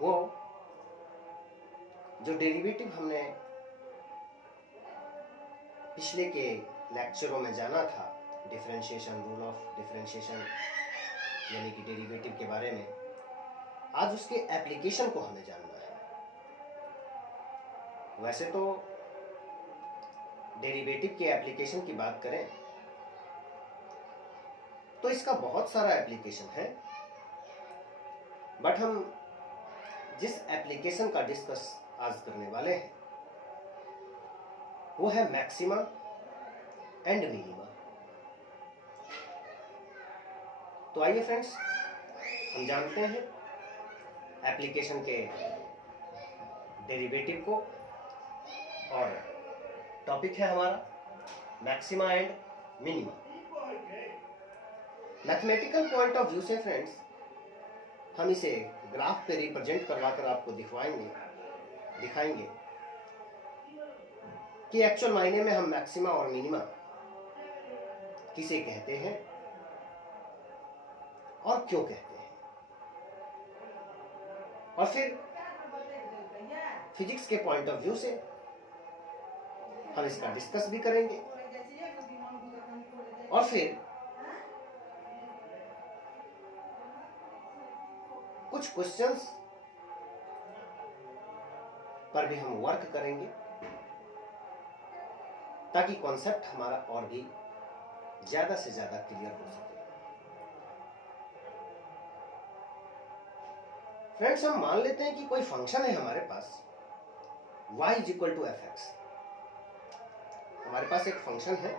वो जो डेरिवेटिव हमने पिछले के लेक्चरों में जाना था, डिफरेंशिएशन, रूल ऑफ डिफरेंशिएशन यानी कि डेरिवेटिव के बारे में, आज उसके एप्लीकेशन को हमें जानना है। वैसे तो डेरिवेटिव के एप्लीकेशन की बात करें तो इसका बहुत सारा एप्लीकेशन है, बट हम जिस एप्लीकेशन का डिस्कस आज करने वाले हैं वो है मैक्सिमा एंड मिनिमा। तो आइए फ्रेंड्स, हम जानते हैं एप्लीकेशन के डेरिवेटिव को, और टॉपिक है हमारा maxima and minima. Mathematical point of view से फ्रेंड्स हम इसे ग्राफ पे रिप्रेजेंट करवाकर आपको दिखाएंगे कि एक्चुअल मायने में हम मैक्सिमा और मिनिमा किसे कहते हैं और क्यों कहते हैं, और फिर फिजिक्स के पॉइंट ऑफ व्यू से हम इसका डिस्कस भी करेंगे, और फिर कुछ क्वेश्चंस पर भी हम वर्क करेंगे ताकि कॉन्सेप्ट हमारा और भी ज्यादा से ज्यादा क्लियर हो सके। फ्रेंड्स, हम मान लेते हैं कि कोई फंक्शन है हमारे पास y equal to F X. हमारे पास एक फंक्शन है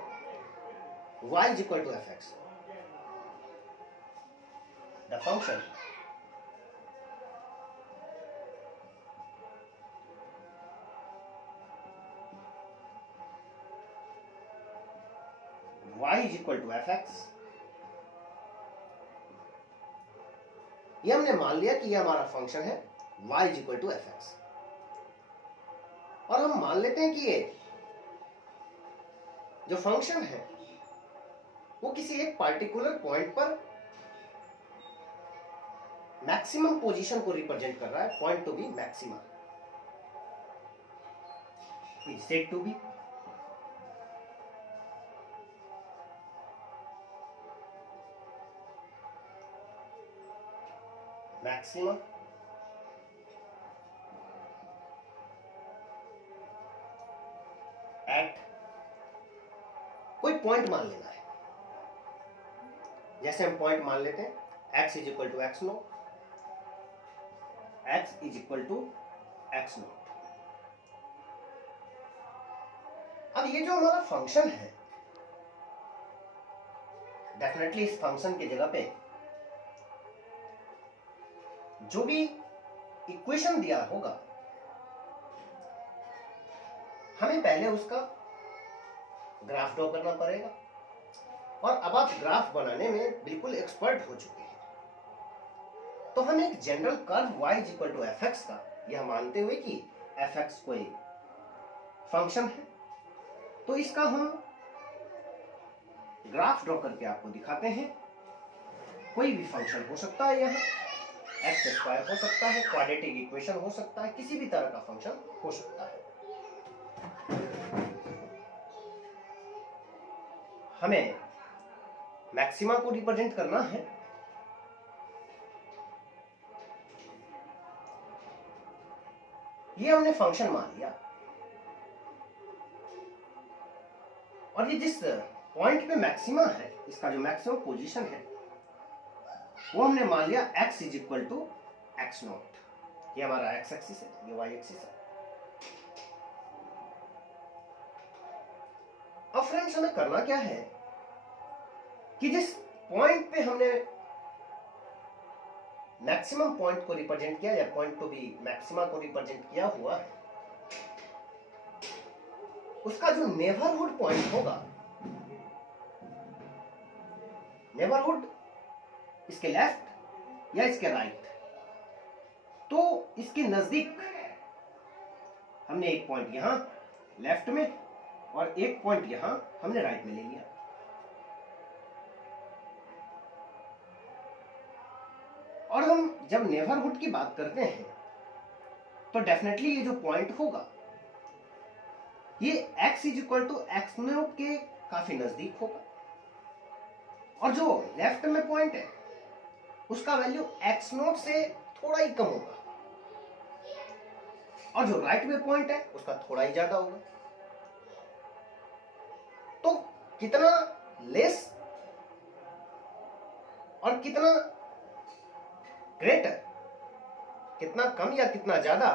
y equal to F X. The function y equal to F X. ये हमने मान लिया कि ये हमारा फंक्शन है y equal to F x, और हम मान लेते हैं कि ये जो फंक्शन है वो किसी एक पार्टिकुलर पॉइंट पर मैक्सिमम पोजीशन को रिप्रेजेंट कर रहा है। Point to be maximum, said to be maximum at कोई पॉइंट मान लेना है। जैसे हम पॉइंट मान लेते हैं x is equal to x naught, x is equal to x naught. अब ये जो हमारा फंक्शन है, डेफिनेटली इस फंक्शन की जगह पे जो भी इक्वेशन दिया होगा हमें पहले उसका ग्राफ ड्रॉ करना पड़ेगा, और अब आप ग्राफ बनाने में बिल्कुल एक्सपर्ट हो चुके हैं। तो हम एक general curve y equal to F x का, यह मानते हुए कि एफ एक्स कोई फंक्शन है, तो इसका हम ग्राफ ड्रॉ करके आपको दिखाते हैं। कोई भी फंक्शन हो सकता है, यहाँ एक्स स्क्वायर हो सकता है, क्वाड्रेटिक इक्वेशन हो सकता है, किसी भी तरह का फंक्शन हो सकता है। हमें मैक्सिमा को रिप्रेजेंट करना है। ये हमने फंक्शन मान लिया, और ये जिस पॉइंट पे मैक्सिमा है, इसका जो मैक्सिमम पोजीशन है वो हमने मान लिया x is equal to x naught. ये हमारा x एक्सिस है, ये y एक्सिस है। अब फ्रेंड्स, हमें करना क्या है कि जिस पॉइंट पे हमने मैक्सिमम पॉइंट को रिप्रेजेंट किया, या पॉइंट टू बी मैक्सिमा को रिप्रेजेंट किया हुआ है, उसका जो नेबरहुड पॉइंट होगा, नेबरहुड इसके लेफ्ट या इसके राइट, तो इसके नजदीक हमने एक पॉइंट यहां लेफ्ट में और एक पॉइंट यहां हमने राइट में ले लिया। और हम जब नेबरहुड की बात करते हैं तो डेफिनेटली ये जो पॉइंट होगा ये x is equal to x naught के काफी नजदीक होगा, और जो लेफ्ट में पॉइंट है उसका वैल्यू एक्स नोट से थोड़ा ही कम होगा, और जो राइट में पॉइंट है उसका थोड़ा ही ज्यादा होगा। तो कितना लेस और कितना ग्रेटर, कितना कम या कितना ज्यादा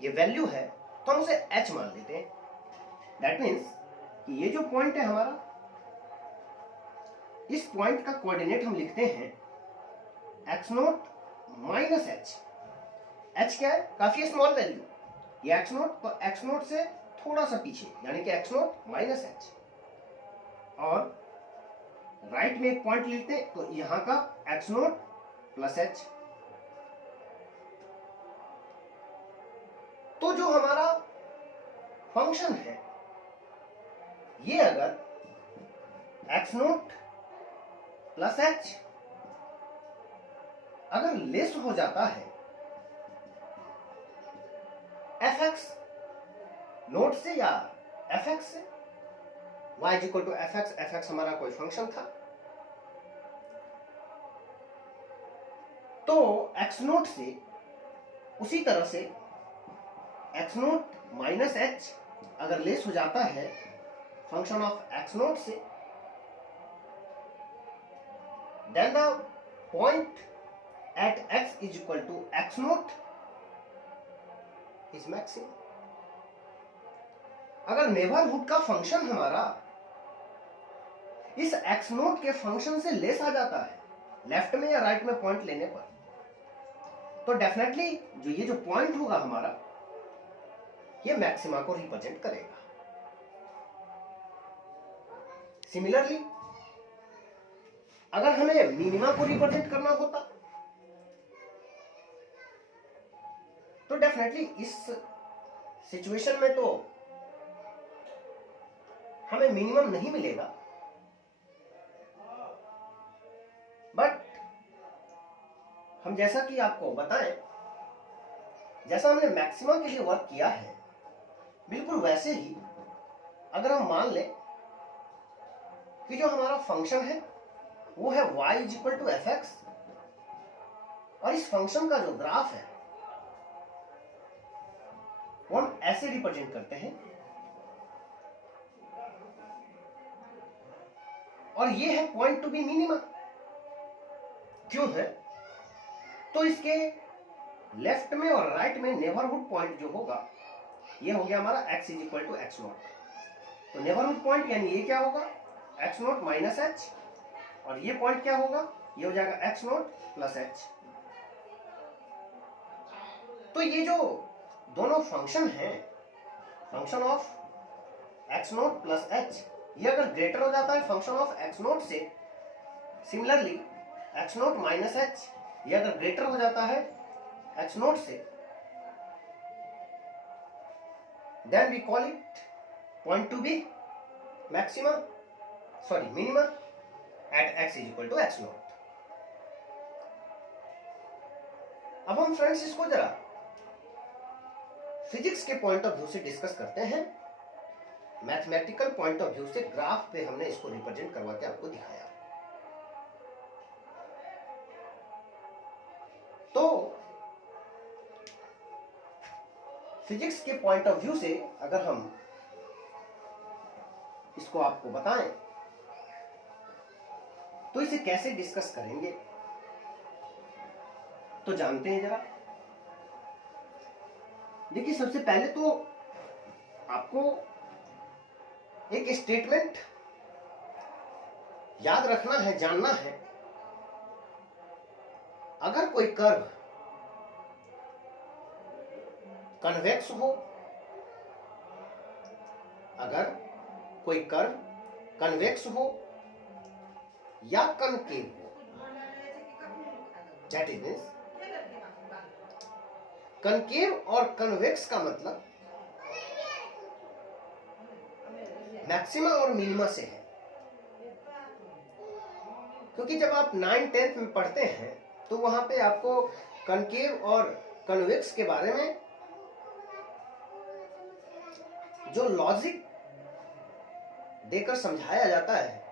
ये वैल्यू है, तो हम उसे h मान लेते हैं। दैट मीन्स कि ये जो पॉइंट है हमारा, इस पॉइंट का कोऑर्डिनेट हम लिखते हैं x naught minus H. H क्या है? काफी स्मॉल वैल्यू, ये एक्स नोट, तो एक्स नोट से थोड़ा सा पीछे, यानी कि एक्स नोट माइनस एच। और राइट में एक पॉइंट लिखते हैं, तो यहां का एक्स नोट प्लस एच। तो जो हमारा फंक्शन है ये अगर एक्स नोट प्लस एच अगर लेस हो जाता है एफ एक्स नोट से या एफ एक्स से, y is equal to F x हमारा कोई फंक्शन था, तो एक्स नोट से उसी तरह से एक्स नोट माइनस एच अगर लेस हो जाता है फंक्शन ऑफ एक्स नोट से, then the point at x is equal to x naught is maximum. अगर नेबरहुड का फंक्शन हमारा इस एक्स नोट के फंक्शन से लेस आ जाता है लेफ्ट में या राइट में पॉइंट लेने पर, तो डेफिनेटली जो ये जो पॉइंट होगा हमारा ये मैक्सिमा को रिप्रेजेंट करेगा। सिमिलरली अगर हमें मिनिमा को रिप्रेजेंट करना होता तो डेफिनेटली इस सिचुएशन में तो हमें मिनिमम नहीं मिलेगा, बट हम जैसा कि आपको बताएं, जैसा हमने मैक्सिमा के लिए वर्क किया है बिल्कुल वैसे ही अगर हम मान लें कि जो हमारा फंक्शन है वो है y is equal to F x, और इस फंक्शन का जो ग्राफ है वो हम ऐसे रिप्रेजेंट करते हैं, और ये है पॉइंट टू बी मिनिमा। क्यों है? तो इसके लेफ्ट में और राइट में नेबरहुड पॉइंट जो होगा ये हो गया हमारा x is equal to x naught. तो नेबरहुड पॉइंट यानी ये क्या होगा? एक्स नोट माइनस एच, और ये पॉइंट क्या होगा? ये हो जाएगा एक्स नोट प्लस एच। तो ये जो दोनों फंक्शन हैं, function of x naught plus h, ये अगर ग्रेटर हो जाता है फंक्शन ऑफ एक्स नोट से, similarly x naught minus h ये अगर ग्रेटर हो जाता है एक्स नोट से, then we call it point to be maxima, sorry minima at x is equal to x naught. अब हम फ्रेंड्स इसको जरा फिजिक्स के पॉइंट ऑफ व्यू से डिस्कस करते हैं। मैथमेटिकल पॉइंट ऑफ व्यू से ग्राफ पे हमने इसको रिप्रेजेंट करवा के आपको दिखाया। तो फिजिक्स के पॉइंट ऑफ व्यू से अगर हम इसको आपको बताएं तो इसे कैसे डिस्कस करेंगे, तो जानते हैं जरा। देखिए, सबसे पहले तो आपको एक स्टेटमेंट याद रखना है, जानना है। अगर कोई कर्व कन्वेक्स हो, अगर कोई कर्व कन्वेक्स हो या कनकेव हो, दैट इज मींस कनकेव और कन्वेक्स का मतलब मैक्सिमा और मिनिमा से है। क्योंकि जब आप 9th-10th में पढ़ते हैं तो वहां पे आपको कनकेव और कन्वेक्स के बारे में जो लॉजिक देकर समझाया जाता है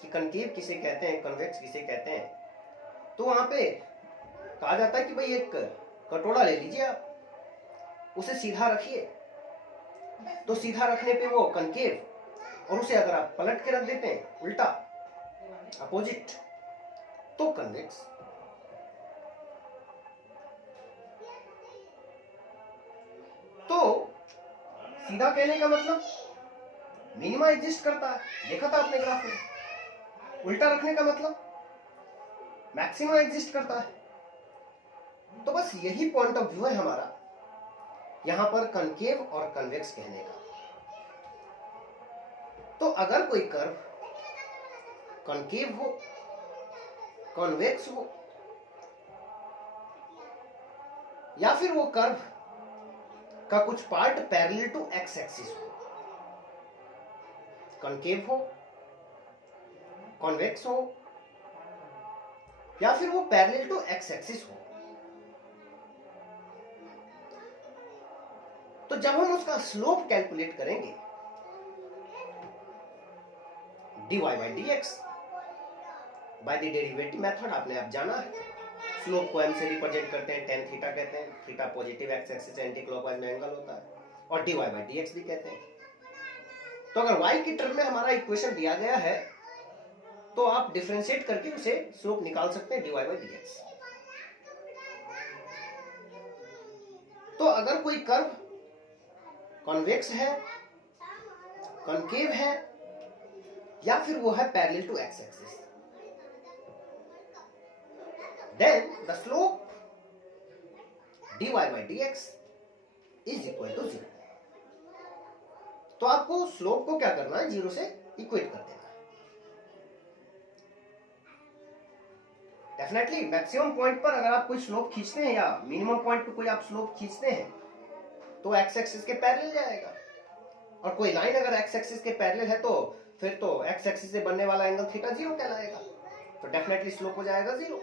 कि कनकेव किसे कहते हैं, कन्वेक्स किसे कहते हैं, तो वहां पे कहा जाता है कि भाई एक कटोरा ले लीजिए आप, उसे सीधा रखिए, तो सीधा रखने पे वो कनकेव, और उसे अगर आप पलट के रख देते हैं उल्टा, अपोजिट, तो कन्वेक्स। तो सीधा कहने का मतलब मिनिमा एग्जिस्ट करता है, देखा था आपने ग्राफ में। उल्टा रखने का मतलब मैक्सिमा एग्जिस्ट करता है। तो बस यही पॉइंट ऑफ व्यू है हमारा यहां पर कनकेव और कन्वेक्स कहने का। तो अगर कोई कर्व कनकेव हो, कन्वेक्स हो, या फिर वो कर्व का कुछ part parallel to x axis हो, कनकेव हो, कॉन्वेक्स हो, या फिर वो पैरेलल टू एक्स एक्सिस हो, तो जब हम उसका स्लोप कैलकुलेट करेंगे dy by dx by the derivative method, आपने अब जाना है। स्लोप को m से रिप्रेजेंट करते हैं, tan थीटा कहते हैं, theta positive x axis anti clockwise में एंगल होता है, और dy by dx भी कहते हैं। तो अगर y की टर्म में हमारा इक्वेशन दिया गया है तो आप डिफरेंशिएट करके उसे स्लोप निकाल सकते हैं dy by dx। तो अगर कोई कर्व कॉन्वेक्स है, कॉन्केव है, या फिर वो है parallel to x axis, then the slope dy by dx is equal to 0। तो आपको स्लोप को क्या करना है, 0 से इक्वेट कर देना है। डेफिनेटली मैक्सिमम पॉइंट पर अगर आप कोई स्लोप खींचते हैं या मिनिमम पॉइंट पर कोई आप स्लोप खींचते हैं तो एक्स एक्सिस के पैरेलल जाएगा, और कोई लाइन अगर एक्स एक्सिस के पैरेलल है तो फिर तो एक्स एक्सिस से बनने वाला एंगल थीटा 0 कहलाएगा, तो डेफिनेटली स्लोप हो जाएगा 0।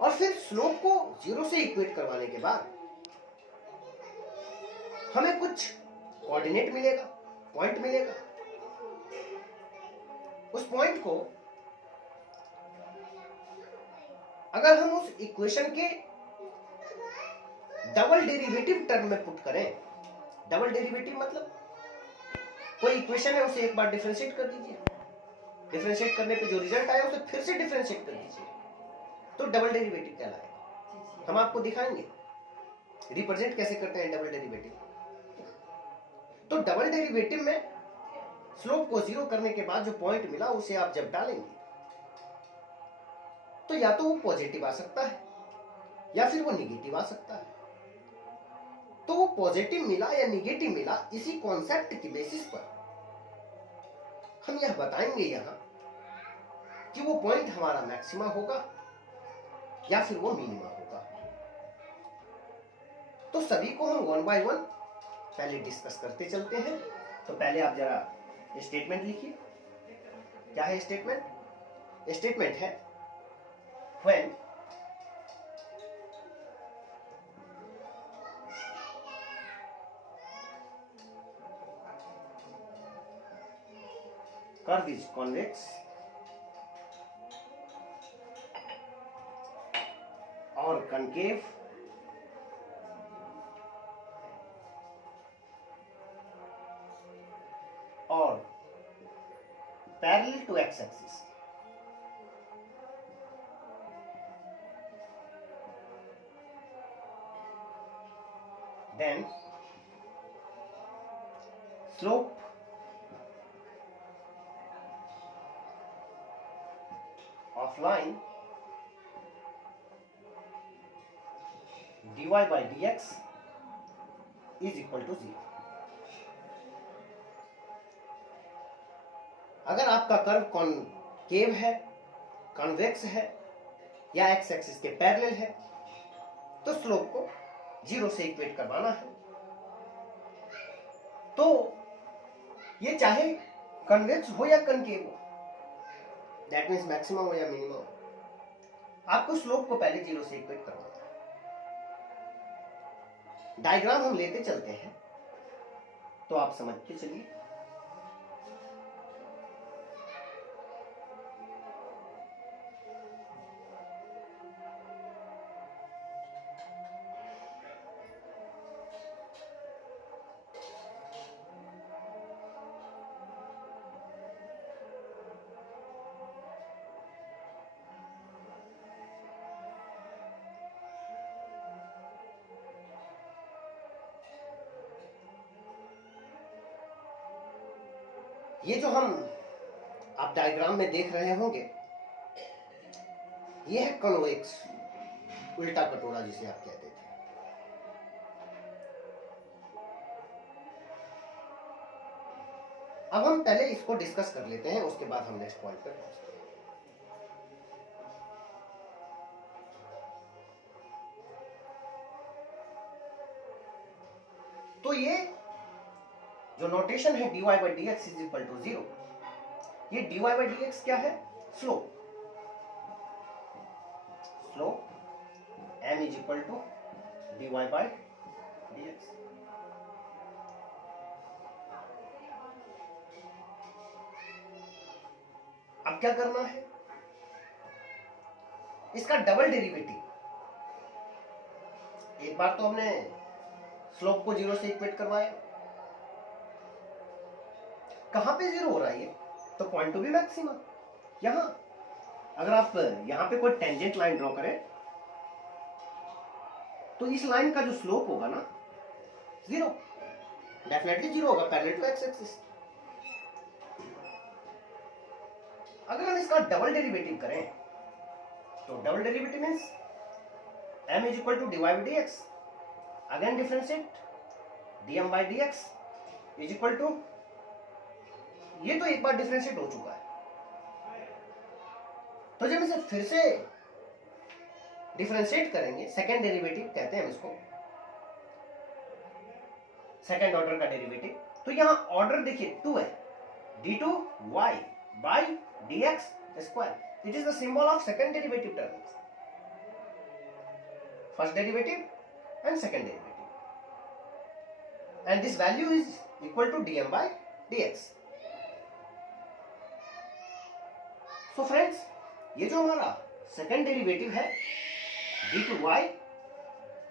और फिर स्लोप को 0 से इक्वेट करवाने के बाद हमें कुछ कोऑर्डिनेट मिलेगा, पॉइंट मिलेगा। उस पॉइंट को अगर हम उस इक्वेशन के डबल डेरिवेटिव टर्म में पुट करें, डबल डेरिवेटिव मतलब कोई इक्वेशन है उसे एक बार डिफरेंशिएट कर दीजिए, डिफरेंशिएट करने पे जो रिजल्ट आया उसे फिर से डिफरेंशिएट कर दीजिए, तो डबल डेरिवेटिव कहलाएगा। हम आपको दिखाएंगे रिप्रेजेंट कैसे करते हैं डबल डेरिवेटिव। तो डबल डेरिवेटिव में स्लोप को 0 करने के बाद जो पॉइंट मिला उसे आप जब डालेंगे तो या तो वो पॉजिटिव आ सकता है या फिर वो निगेटिव आ सकता है। तो वो पॉजिटिव मिला या निगेटिव मिला, इसी कॉन्सेप्ट की बेसिस पर हम यह बताएंगे यहां कि वो पॉइंट हमारा मैक्सिमा होगा या फिर वो मिनिमा होगा। तो सभी को हम 1 बाय 1 पहले डिस्कस करते चलते हैं। तो पहले आप जरा स्टेटमेंट लिखिए। क्या है स्टेटमेंट? स्टेटमेंट है when curve is convex or concave or parallel to x-axis, then slope of line dy by dx is equal to 0। अगर आपका कर्व कॉनकेव है, कॉन्वेक्स है या एक्स एक्सिस के पैरेलल है तो स्लोप को 0 से इक्वेट करवाना है। तो ये चाहे कन्वेक्स हो या कनकेव हो, दैट मीन्स मैक्सिमम हो या मिनिमम, आपको स्लोप को पहले 0 से इक्वेट करवाना है। डायग्राम हम लेते चलते हैं तो आप समझ के चलिए। ये जो हम आप डायग्राम में देख रहे होंगे, ये है कन्वेक्स, उल्टा कटोरा जिसे आप कहते थे। अब हम पहले इसको डिस्कस कर लेते हैं, उसके बाद हम नेक्स्ट पॉइंट पर पहुंचते हैं। तो ये जो नोटेशन है dy by dx is equal to 0, ये dy by dx क्या है? Slope. Slope m is equal to dy by dx। अब क्या करना है? इसका डबल डेरिवेटिव। एक बार तो हमने स्लोप को 0 से इक्वेट करवाया, कहां पे 0 हो रहा है ये? तो पॉइंट टू बी मैक्सिमा। यहां अगर आप यहां पे कोई टेंजेंट लाइन ड्रॉ करें तो इस लाइन का जो स्लोप होगा ना 0, डेफिनेटली 0 होगा, पैरेलल टू एक्स एक्सिस। अगर हम इसका डबल डेरिवेटिव करें तो double derivative means m is equal to dy by dx, again differentiate dm by dx is equal to, ये तो एक बार डिफरेंशिएट हो चुका है, तो जब इसे फिर से डिफरेंशिएट करेंगे, सेकेंड डेरिवेटिव कहते हैं हम इसको, सेकेंड ऑर्डर का डेरिवेटिव, तो यहां ऑर्डर देखिए 2 है, d2y by dx square, it is the symbol of second derivative terms, first derivative and second derivative, and this value is equal to dm by dx. So friends, ये जो हमारा second derivative है d2y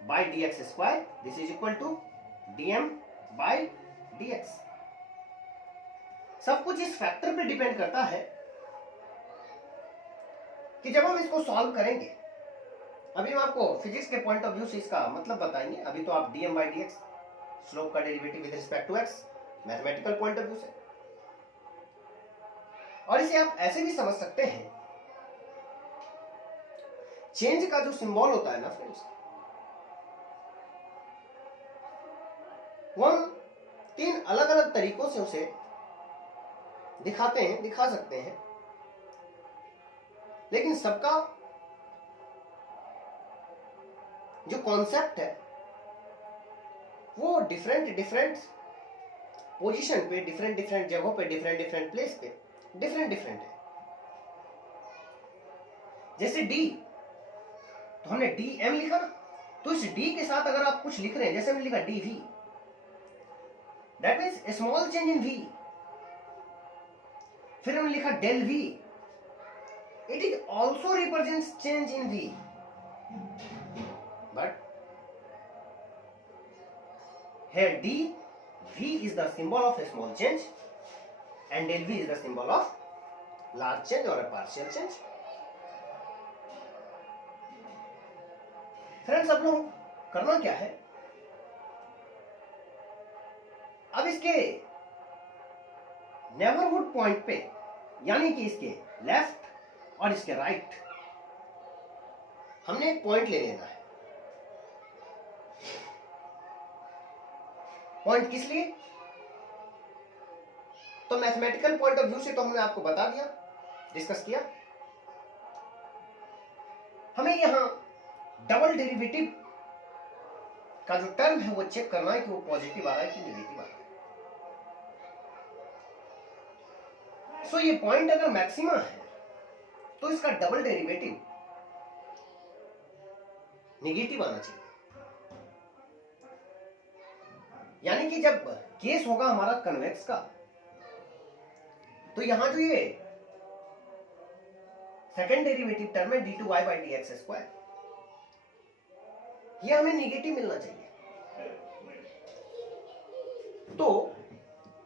by dx square, this is equal to dm by dx। सब कुछ इस factor पे depend करता है कि जब हम इसको सॉल्व करेंगे, अभी हम आपको फिजिक्स के पॉइंट ऑफ व्यू से इसका मतलब बताएंगे, अभी तो आप dm by dx स्लोप का derivative with respect to x mathematical point of view से, और इसे आप ऐसे भी समझ सकते हैं, चेंज का जो सिंबल होता है ना फ्रेंड्स, वो हम 3 अलग अलग तरीकों से उसे दिखाते हैं, दिखा सकते हैं, लेकिन सबका जो कॉन्सेप्ट है वो डिफरेंट पोजीशन पे, डिफरेंट जगहों पे, डिफरेंट प्लेस पे डिफरेंट है। जैसे d, तो हमने dm लिखा ना, तो इस d के साथ अगर आप कुछ लिख रहे हैं, जैसे हमने लिखा dv, that means small change in v, फिर हमने लिखा del v, it is also represents change in v, but here dv is the symbol of a small change and del v is the symbol of large change or a partial change। Friends, अब लोग करना क्या है, अब इसके neighbourhood point पे, यानी कि इसके लेफ्ट और इसके राइट, हमने एक पॉइंट ले लेना है। पॉइंट किस लिए? तो मैथमेटिकल पॉइंट ऑफ व्यू से तो हमने आपको बता दिया, डिस्कस किया। हमें यहां डबल डेरिवेटिव का जो टर्म है वो चेक करना है कि वो पॉजिटिव आ रहा है कि नेगेटिव आ रहा है। सो ये पॉइंट अगर मैक्सिमा है तो इसका डबल डेरिवेटिव नेगेटिव आना चाहिए। यानी कि जब केस होगा हमारा कन्वेक्स का, तो यहां जो ये सेकेंड डेरिवेटिव टर्म है d2y/dx², ये हमें निगेटिव मिलना चाहिए। तो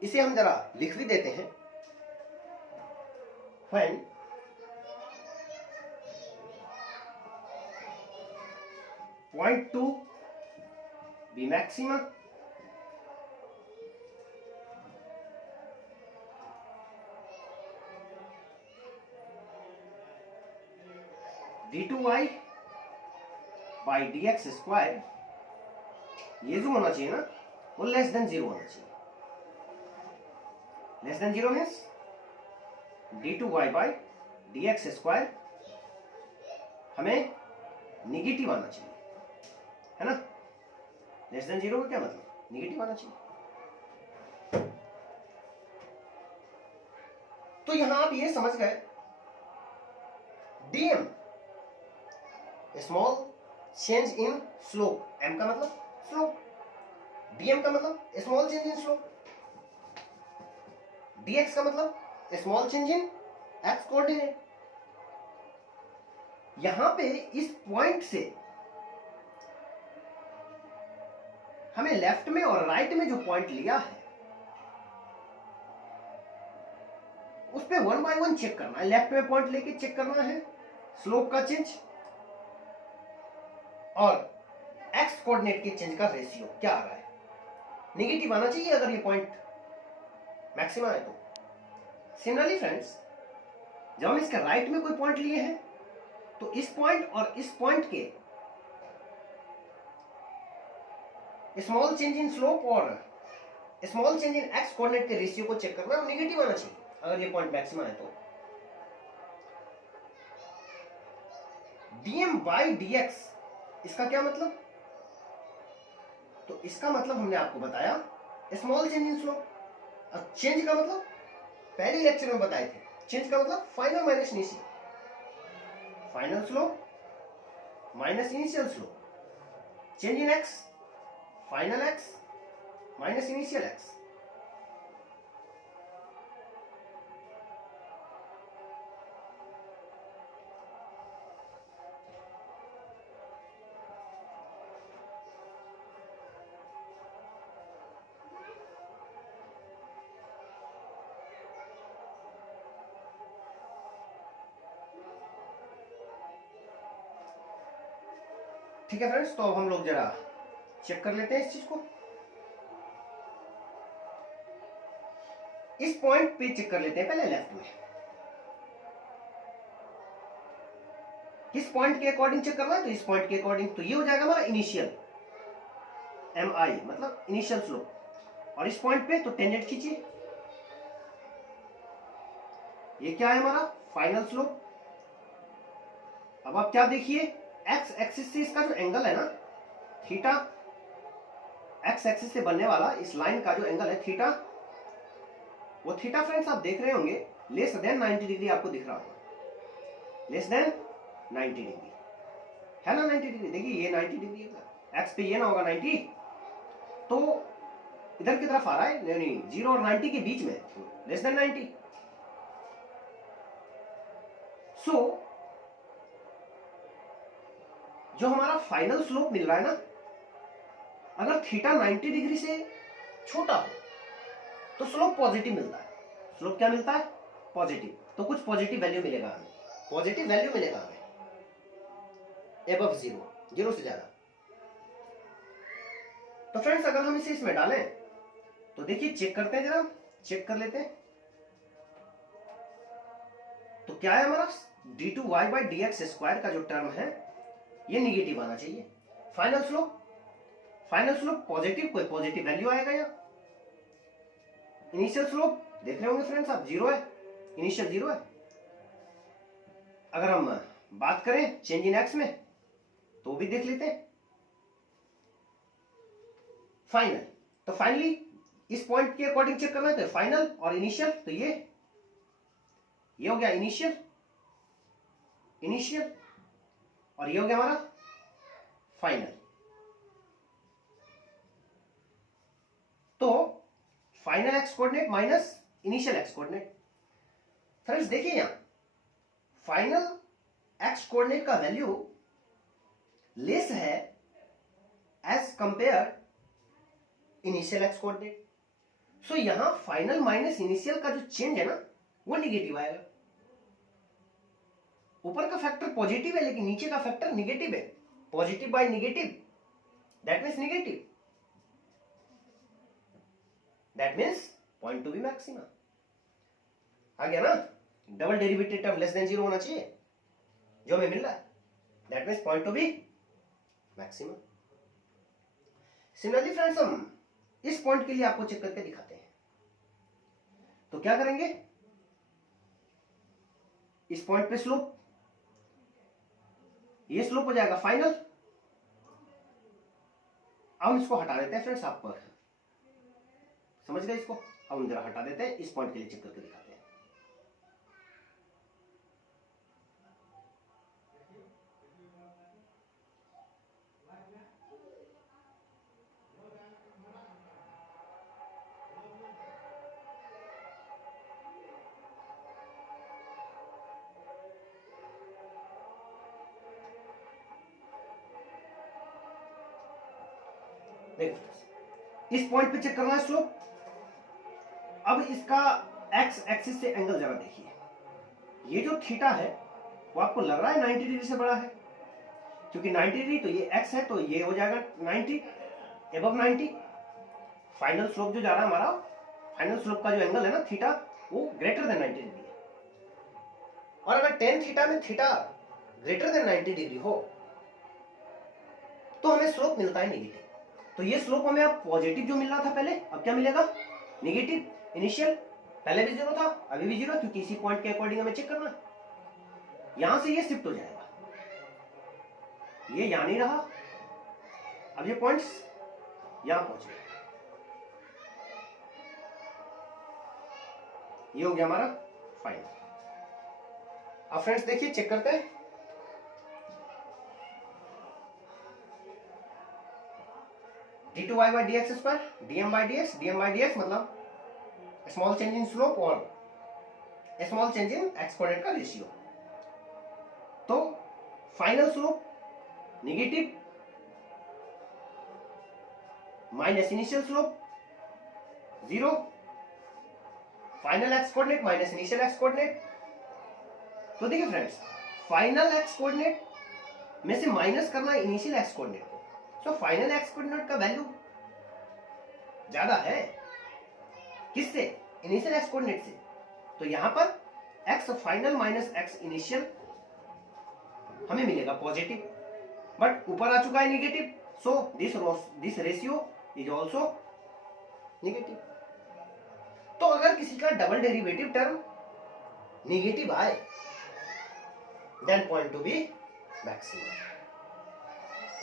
इसे हम जरा लिख भी देते हैं। when point 2 be maxima d2y/dx², ये जो होना चाहिए ना वो लेस देन 0 होना चाहिए। लेस देन 0 मीन्स d2y/dx² हमें निगेटिव आना चाहिए, है ना। लेस देन 0 का क्या मतलब, निगेटिव आना चाहिए। तो यहां आप ये समझ गए, dm small change in slope, m का मतलब स्लोप, dm का मतलब small change in slope, dx का मतलब small change in x coordinate. यहां पे इस पॉइंट से हमें लेफ्ट में और राइट में जो पॉइंट लिया है उस पे 1 बाय 1 चेक करना है। लेफ्ट में पॉइंट लेके चेक करना है स्लोप का चेंज और एक्स कोऑर्डिनेट के चेंज का रेशियो क्या आ रहा है। नेगेटिव आना चाहिए अगर ये पॉइंट मैक्सिमा है तो। सिमिलरली फ्रेंड्स, जब हम इसके राइट में कोई पॉइंट लिए हैं तो इस पॉइंट और इस पॉइंट के स्मॉल चेंज इन स्लोप और small change in x coordinate के रेशियो को चेक करना है और नेगेटिव आना चाहिए अगर ये पॉइंट मैक्सिमा है तो। dm/dx इसका क्या मतलब, तो इसका मतलब हमने आपको बताया स्मॉल चेंज इन स्लोप। अब चेंज का मतलब पहले लेक्चर में बताए थे, चेंज का मतलब final minus initial, final slope minus initial slope, change in x final x minus initial x. ठीक है फ्रेंड्स, तो अब हम लोग जरा चेक कर लेते हैं इस चीज को। इस पॉइंट पे चेक कर लेते हैं पहले लेफ्ट में। किस पॉइंट के अकॉर्डिंग चेक करना है, तो इस पॉइंट के अकॉर्डिंग, तो ये हो जाएगा हमारा इनिशियल mi मतलब इनिशियल स्लोप, और इस पॉइंट पे तो टेंजेंट खींचिए, ये क्या है हमारा फाइनल स्लोप। अब आप क्या देखिए, एक्स एक्सिस से इसका जो एंगल है ना थीटा, एक्स एक्सिस से बनने वाला इस लाइन का जो एंगल है थीटा, वो थीटा फ्रेंड्स आप देख रहे होंगे लेस देन 90 डिग्री आपको दिख रहा होगा, लेस देन 90 डिग्री है ना। 90 डिग्री देखिए, ये 90 डिग्री है, एक्स पे ये ना होगा 90, तो इधर की तरफ आ रहा है, यानी 0 और 90 के बीच में, लेस देन 90। सो जो हमारा फाइनल स्लोप मिल रहा है ना, अगर थीटा 90 डिग्री से छोटा हो तो स्लोप पॉजिटिव मिलता है। स्लोप क्या मिलता है, पॉजिटिव। तो कुछ पॉजिटिव वैल्यू मिलेगा हमें, पॉजिटिव वैल्यू मिलेगा हमें एबव 0, 0 से ज्यादा। तो फ्रेंड्स अगर हम इसे इसमें डालें तो देखिए, चेक करते हैं जरा, चेक कर लेते हैं। तो क्या है हमारा d2y/dx² का जो टर्म है ये निगेटिव आना चाहिए। Final slope, final slope positive, कोई पॉजिटिव वैल्यू आएगा या इनिशियल स्लोप देख रहे होंगे फ्रेंड्स आप, 0 है, इनिशियल 0 है। अगर हम बात करें चेंज इन एक्स में तो भी देख लेते हैं फाइनल। तो फाइनली इस पॉइंट के अकॉर्डिंग चेक करना है, तो फाइनल और इनिशियल, तो ये हो गया इनिशियल, इनिशियल, और ये हो गया हमारा फाइनल। तो final x coordinate minus initial x coordinate. Friends देखिए यहां फाइनल एक्स कोऑर्डिनेट का वैल्यू लेस है as compare initial x coordinate. So यहां फाइनल माइनस इनिशियल का जो चेंज है ना वो निगेटिव आएगा। ऊपर का फैक्टर पॉजिटिव है लेकिन नीचे का फैक्टर निगेटिव है। Positive by negative that means negative, that means point to be maxima. आ गया ना? Double derivative term less than zero होना चाहिए जो हमें मिल रहा है, that means point to be maxima. Similarly friends हम इस पॉइंट के लिए आपको चेक करके दिखाते हैं। तो क्या करेंगे, इस पॉइंट पे स्लोप, ये स्लोप हो जाएगा फाइनल। अब हम इसको हटा देते हैं फ्रेंड्स, आप पर समझ गए इसको। अब हम जरा हटा देते हैं, इस पॉइंट के लिए चेक करके दिखाते हैं। देखो इस पॉइंट पे चेक करना है स्लोप। अब इसका एक्स एक्सिस से एंगल जरा देखिए, ये जो थीटा है वो आपको लग रहा है 90 डिग्री से बड़ा है, क्योंकि 90 डिग्री तो ये एक्स है तो ये हो जाएगा 90 एबव 90। फाइनल स्लोप जो जा रहा है हमारा, फाइनल स्लोप का जो एंगल है ना थीटा वो ग्रेटर देन 90 डिग्री है। और अगर टेन थीटा में थीटा ग्रेटर देन 90 डिग्री हो तो हमें स्लोप मिलता है निगेटिव। तो ये स्लोप हमें अब पॉजिटिव जो मिल रहा था पहले, अब क्या मिलेगा निगेटिव। इनिशियल पहले भी जीरो था अभी भी जीरो, क्योंकि इसी पॉइंट के अकॉर्डिंग हमें चेक करना है। यहां से ये शिफ्ट हो जाएगा, ये यहां नहीं रहा, अब ये पॉइंट्स यहां पहुंचे, ये हो गया हमारा फाइनल। अब फ्रेंड्स देखिए चेक करते हैं, d2y by dx square dm by dx मतलब स्मॉल चेंज इन स्लोप और small change in x coordinate का रेशियो। तो final slope negative minus initial slope zero, final x coordinate minus initial x coordinate. तो देखिए friends final x coordinate में से minus करना है इनिशियल एक्स कोऑर्डिनेट को, तो फाइनल एक्स कोऑर्डिनेट का वैल्यू ज्यादा है किससे, इनिशियल एक्स कोऑर्डिनेट से। तो यहां पर x final minus x initial हमें मिलेगा पॉजिटिव, बट ऊपर आ चुका है negative, so this ratio is also negative. तो अगर किसी का डबल डेरिवेटिव टर्म निगेटिव आए then point to be maxima.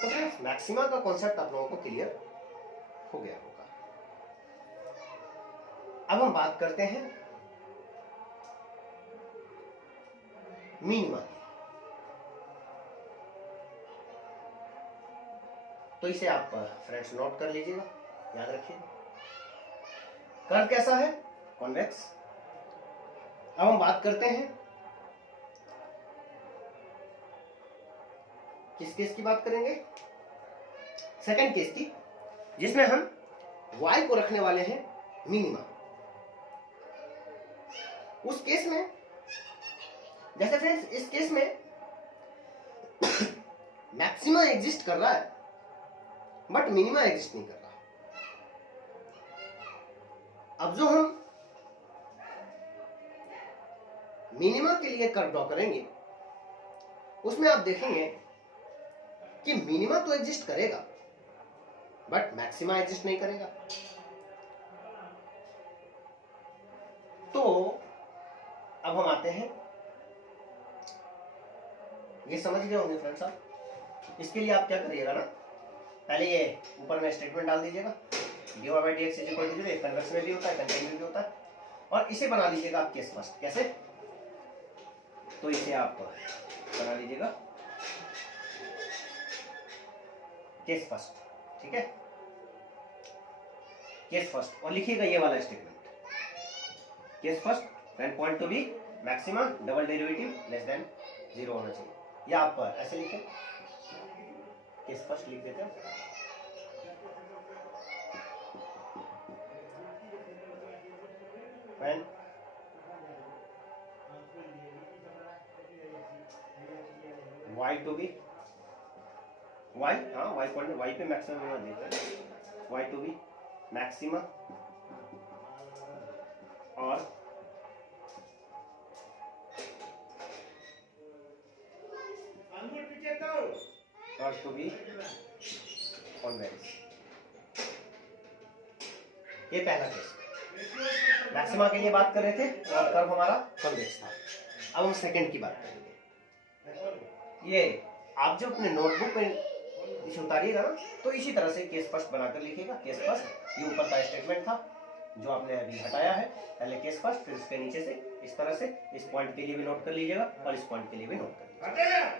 तो फ्रेंड्स मैक्सिमा का कॉन्सेप्ट आप लोगों को क्लियर हो गया होगा। अब हम बात करते हैं मिनिमा की। तो इसे आप फ्रेंड्स नोट कर लीजिएगा, याद रखिएगा। कर्व कैसा है, कॉन्वेक्स। अब हम बात करते हैं किस केस की बात करेंगे, सेकंड केस की, जिसमें हम y को रखने वाले हैं मिनिमा। उस केस में जैसे फ्रेंड्स इस केस में मैक्सिमा एग्जिस्ट कर रहा है बट मिनिमा एग्जिस्ट नहीं कर रहा। अब जो हम मिनिमा के लिए कर्व ड्रॉ करेंगे उसमें आप देखेंगे कि मिनिमा तो एग्जिस्ट करेगा बट मैक्सिमा एग्जिस्ट नहीं करेगा। तो अब हम आते हैं, ये समझ गए होंगे फ्रेंड्स आप। इसके लिए आप क्या करिएगा ना, पहले ये ऊपर में स्टेटमेंट डाल दीजिएगा, dy by dx is equal to 0, convex में भी होता है कंटिन्यू में भी होता है, और इसे बना लीजिएगा आप केस फर्स्ट। कैसे, तो इसे आप बना लीजिएगा केस फर्स्ट, ठीक है। केस फर्स्ट, और लिखिएगा ये वाला statement, case first when point to be maxima double derivative less than 0 होना चाहिए, या आप ऐसे लिखें, केस फर्स्ट लिख देते हैं, when y to be y, हाँ y पॉइंट, y पे मैक्सिमम देख रहे हैं, y टू बी मैक्सिमा और कर्व टू बी कॉन्वेक्स। ये पहला केस, मैक्सिमा के लिए बात कर रहे थे और कर्व हमारा कॉन्वेक्स था। अब हम सेकंड की बात करेंगे। ये आप जब अपने नोटबुक में इसे उतारिएगा ना, तो इसी तरह से केस फर्स्ट बनाकर लिखिएगा। केस फर्स्ट, ये ऊपर का स्टेटमेंट था जो आपने अभी हटाया है, पहले केस फर्स्ट, फिर उसके नीचे से इस तरह से इस पॉइंट के लिए भी नोट कर लीजिएगा और इस पॉइंट के लिए भी नोट कर लीजिएगा।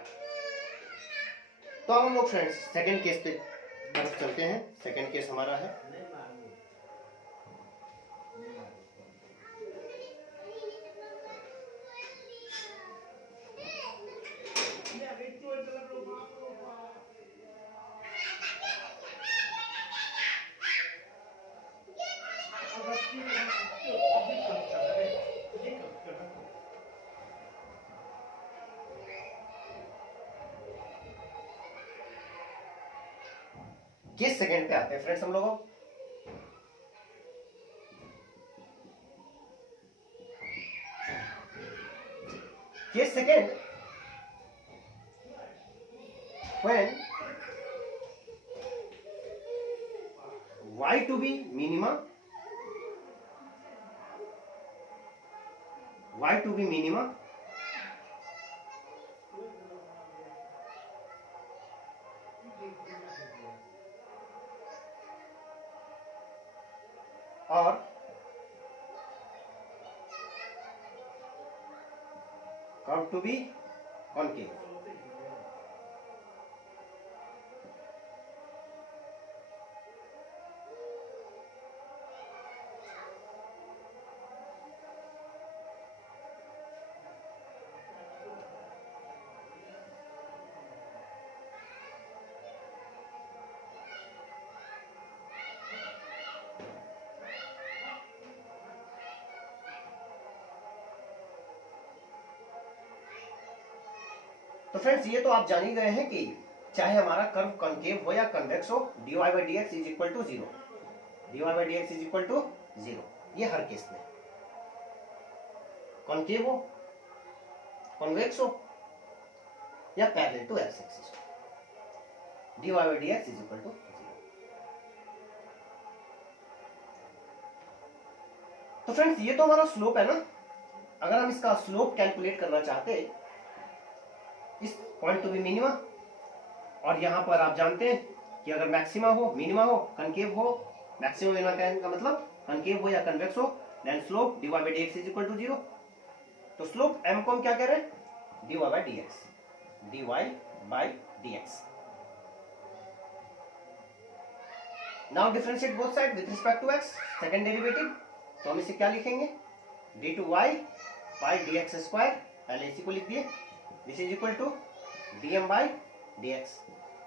तो अब हम लोग फ्रेंड्स सेकंड केस पे तरफ चलते हैं। सेकंड केस हमारा है केस सेकंड पे आते हैं फ्रेंड्स हम लोगों। Case second, when y to be minima, y to be minima और curve to be concave। तो फ्रेंड्स ये तो आप जान ही गए हैं कि चाहे हमारा कर्व कॉन्केव हो या कन्वेक्स हो, dy by dx is equal to 0, dy by dx is equal to 0, ये हर केस में, कॉन्केव हो, कॉन्वेक्स हो या पैरेलल टू एक्स एक्सिस हो, dy by dx is equal to 0। तो फ्रेंड्स ये तो हमारा स्लोप है ना। अगर हम इसका स्लोप कैलकुलेट करना चाहते, इस पॉइंट टू बी मिनिमा, और यहां पर आप जानते हैं कि अगर मैक्सिमा हो, मिनिमा हो, कनकेव हो, मैक्सिमम मिनिमा कहने का मतलब कनकेव हो या कन्वेक्स हो, then slope dy by dx is equal to 0। तो स्लोप m को हम क्या कह रहे हैं, dy by dx, dy by dx। Now differentiate both side with respect to x, second derivative, तो हम इसे क्या लिखेंगे, d2y by dx स्क्वायर, पहले इसी को लिख दिए, this is equal to dm by dx।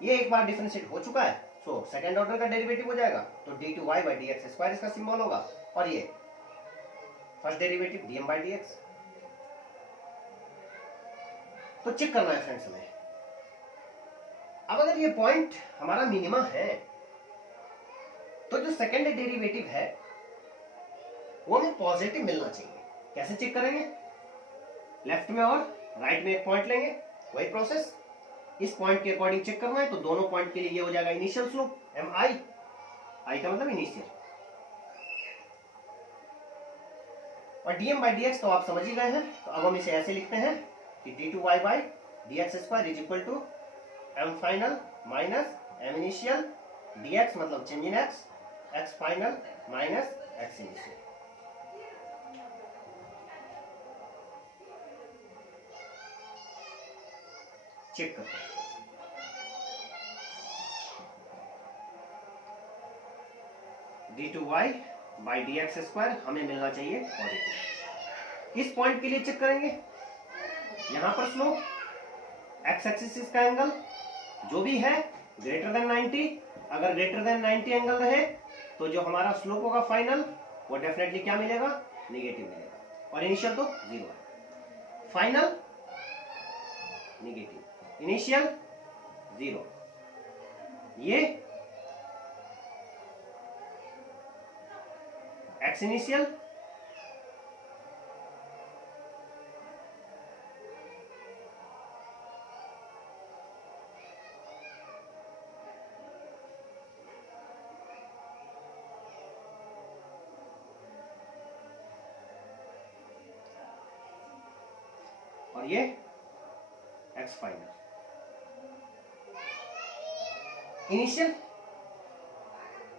ये एक बार डिफरेंशिएट हो चुका है, सो सेकंड ऑर्डर का डेरिवेटिव हो जाएगा, तो d2y by dx स्क्वायर इसका सिंबल होगा, और ये first derivative dm by dx। तो चेक करना है फ्रेंड्स हमें। अब अगर ये पॉइंट हमारा मिनिमा है, तो जो सेकंड डेरिवेटिव है वो हमें पॉजिटिव मिलना चाहिए। कैसे चेक करेंगे, लेफ्ट में और राइट में एक पॉइंट लेंगे, वही प्रोसेस, इस पॉइंट के अकॉर्डिंग चेक करना है, तो दोनों पॉइंट के लिए ये हो जाएगा इनिशियल स्लोप mi, i का मतलब इनिशियल, और dm by dx तो आप समझ ही गए हैं। तो अब हम इसे ऐसे लिखते हैं कि d2y by dx square is equal to m final minus m initial, dx मतलब change in x, x final minus x initial. Check करते हैं, d2y/dx² हमें मिलना चाहिए पॉजिटिव। इस पॉइंट के लिए चेक करेंगे, यहां पर स्लोप एक्स एक्सिस का एंगल जो भी है ग्रेटर देन 90, अगर ग्रेटर देन 90 एंगल रहे तो जो हमारा स्लोप होगा फाइनल वो डेफिनेटली क्या मिलेगा, निगेटिव मिलेगा। और इनिशियल तो 0 है, फाइनल निगेटिव, इनिशियल 0, ये एक्स इनिशियल और ये एक्स फाइनल। इनिशियल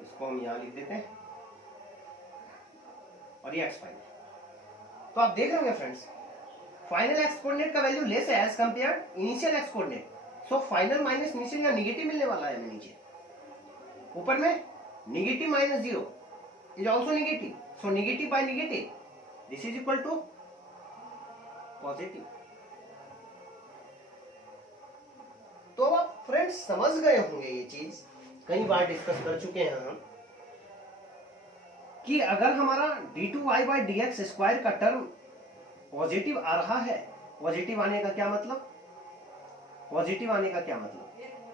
इसको हम यहां लिख देते हैं और ये एक्स फाइनल। तो आप देख रहे होंगे फ्रेंड्स, फाइनल एक्स कोऑर्डिनेट का वैल्यू लेस है as compare initial x coordinate, so final minus initial का निगेटिव मिलने वाला है। हमें नीचे ऊपर में negative minus 0 is also negative, so negative by negative this is equal to positive. तो अब आप फ्रेंड्स समझ गए होंगे, ये चीज कई बार डिस्कस कर चुके हैं हम, कि अगर हमारा d2y/dx² का टर्म पॉजिटिव आ रहा है, पॉजिटिव आने का क्या मतलब, पॉजिटिव आने का क्या मतलब,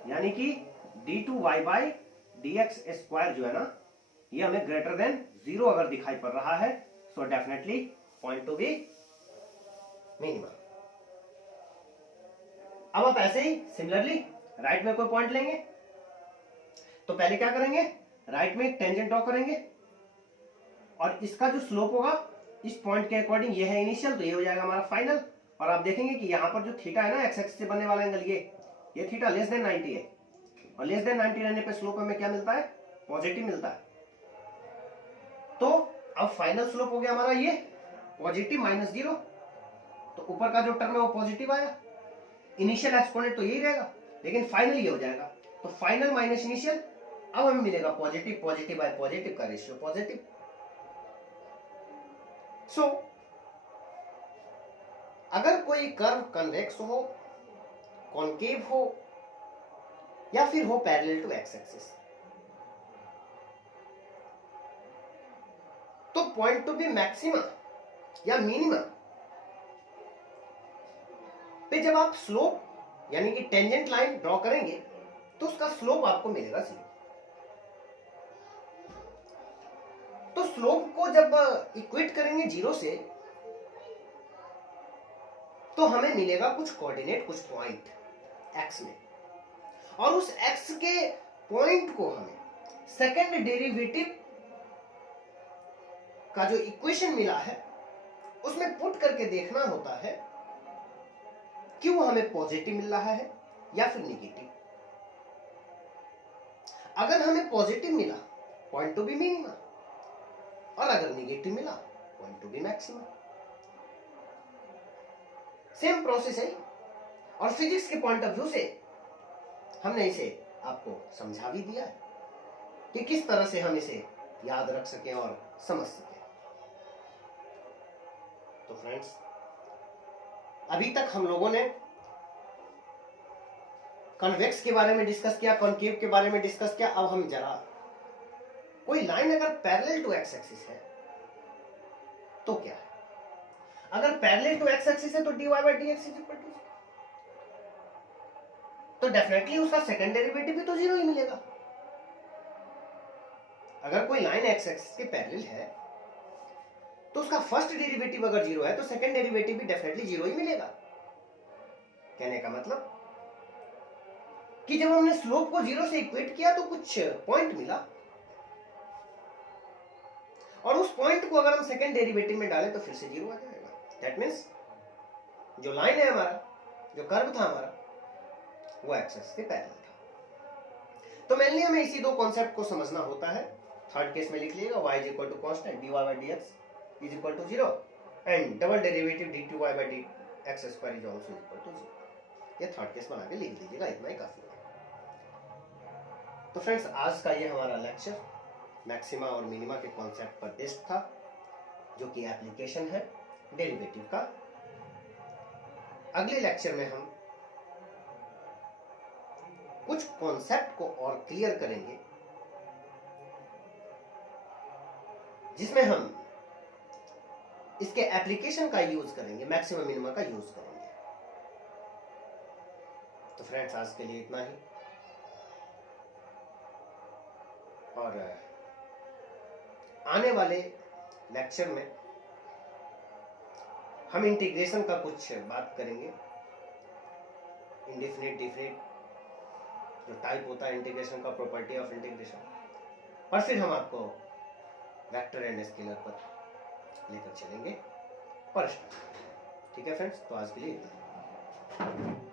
यानी कि d2y/dx² जो है ना, ये हमें ग्रेटर देन 0 अगर दिखाई पड़ रहा है, so definitely point to B minimum. अब आप ऐसे ही सिमिलरली राइट में कोई पॉइंट लेंगे तो पहले क्या करेंगे, राइट में एक टेंजेंट ड्रॉ करेंगे और इसका जो स्लोप होगा इस पॉइंट के अकॉर्डिंग ये है इनिशियल, तो ये हो जाएगा हमारा फाइनल। और आप देखेंगे कि यहाँ पर जो थीटा है ना एक्स एक्सिस से बनने वाला एंगल, ये थीटा लेस देन 90 है, और लेस देन 90 रहने पे स्लोप हमें क्या मिलता है, पॉजिटिव मिलता है। तो अब फाइनल स्लोप हो गया हमारा ये पॉजिटिव माइनस 0, तो ऊपर का जो टर्म है वो पॉजिटिव आया, इनिशियल एक्सपोनेंट तो यही रहेगा, लेकिन फाइनल ये हो जाएगा, तो फाइनल माइनस इनिशियल, अब हमें मिलेगा पॉजिटिव, पॉजिटिव बाय पॉजिटिव का रेशियो पॉजिटिव। सो अगर कोई कर्व कन्वेक्स हो, कॉन्केव हो या फिर हो पैरेलल टू एक्स एक्सिस, तो पॉइंट टू बी मैक्सिमा या मिनिमा पे जब आप स्लोप यानी कि टेंजेंट लाइन ड्रॉ करेंगे तो उसका स्लोप आपको मिलेगा 0। तो स्लोप को जब इक्वेट करेंगे 0 से तो हमें मिलेगा कुछ कोऑर्डिनेट, कुछ पॉइंट x में, और उस x के पॉइंट को हमें सेकेंड डेरिवेटिव का जो इक्वेशन मिला है उसमें पुट करके देखना होता है कि वो हमें पॉजिटिव मिल रहा है या फिर निगेटिव। अगर हमें पॉजिटिव मिला पॉइंट टू बी मिनिमा, और अगर निगेटिव मिला point to be maxima. Same process है, और फिजिक्स के पॉइंट ऑफ व्यू से हमने इसे आपको समझा भी दिया है कि किस तरह से हम इसे याद रख सकें और समझ सकें। तो फ्रेंड्स, अभी तक हम लोगों ने कन्वेक्स के बारे में डिस्कस किया, कॉन्केव के बारे में डिस्कस किया। अब हम जरा कोई लाइन अगर पैरेलल टू एक्स एक्सिस है तो क्या है, अगर पैरेलल टू एक्स एक्सिस है तो dy/dx इज इक्वल टू, तो डेफिनेटली उसका सेकंड डेरिवेटिव भी तो 0 ही मिलेगा। अगर कोई लाइन एक्स एक्सिस के पैरेलल है तो उसका फर्स्ट डेरिवेटिव अगर 0 है तो सेकंड डेरिवेटिव भी डेफिनेटली 0 ही मिलेगा। कहने का मतलब कि जब हमने स्लोप को 0 से इक्वेट किया तो कुछ पॉइंट मिला, और उस पॉइंट को अगर हम सेकंड डेरिवेटिव में डालें तो फिर से 0 आ जाएगा। दैट मींस जो लाइन है हमारा, जो कर्व था हमारा, वो एक्सिस के पैरेलल था। तो मेनली हमें इसी दो कॉन्सेप्ट को समझना होता है। थर्ड केस में लिख लीजिएगा y is equal to constant dy/dx is equal to 0 and double derivative d2y/dx² is also equal to 0। ये थर्ड केस बना के लिख दीजिएगा, इतना ही काफी है। तो फ्रेंड्स, आज का ये हमारा लेक्चर मैक्सिमा और मिनिमा के कॉन्सेप्ट पर बेस्ड था, जो कि एप्लीकेशन है डेरिवेटिव का। अगले लेक्चर में हम कुछ कॉन्सेप्ट को और क्लियर करेंगे, जिसमें हम इसके एप्लीकेशन का यूज करेंगे, मैक्सिमा मिनिमा का यूज करेंगे। तो फ्रेंड्स, आज के लिए इतना ही, और आने वाले लेक्चर में हम इंटीग्रेशन का कुछ बात करेंगे, इंडेफिनिट, डिफिनिट जो टाइप होता है इंटीग्रेशन का, प्रॉपर्टी ऑफ इंटीग्रेशन, और फिर हम आपको वेक्टर एंड स्केलर पर लेकर चलेंगे और स्टार्ट। ठीक है फ्रेंड्स, तो आज के लिए इतना ही।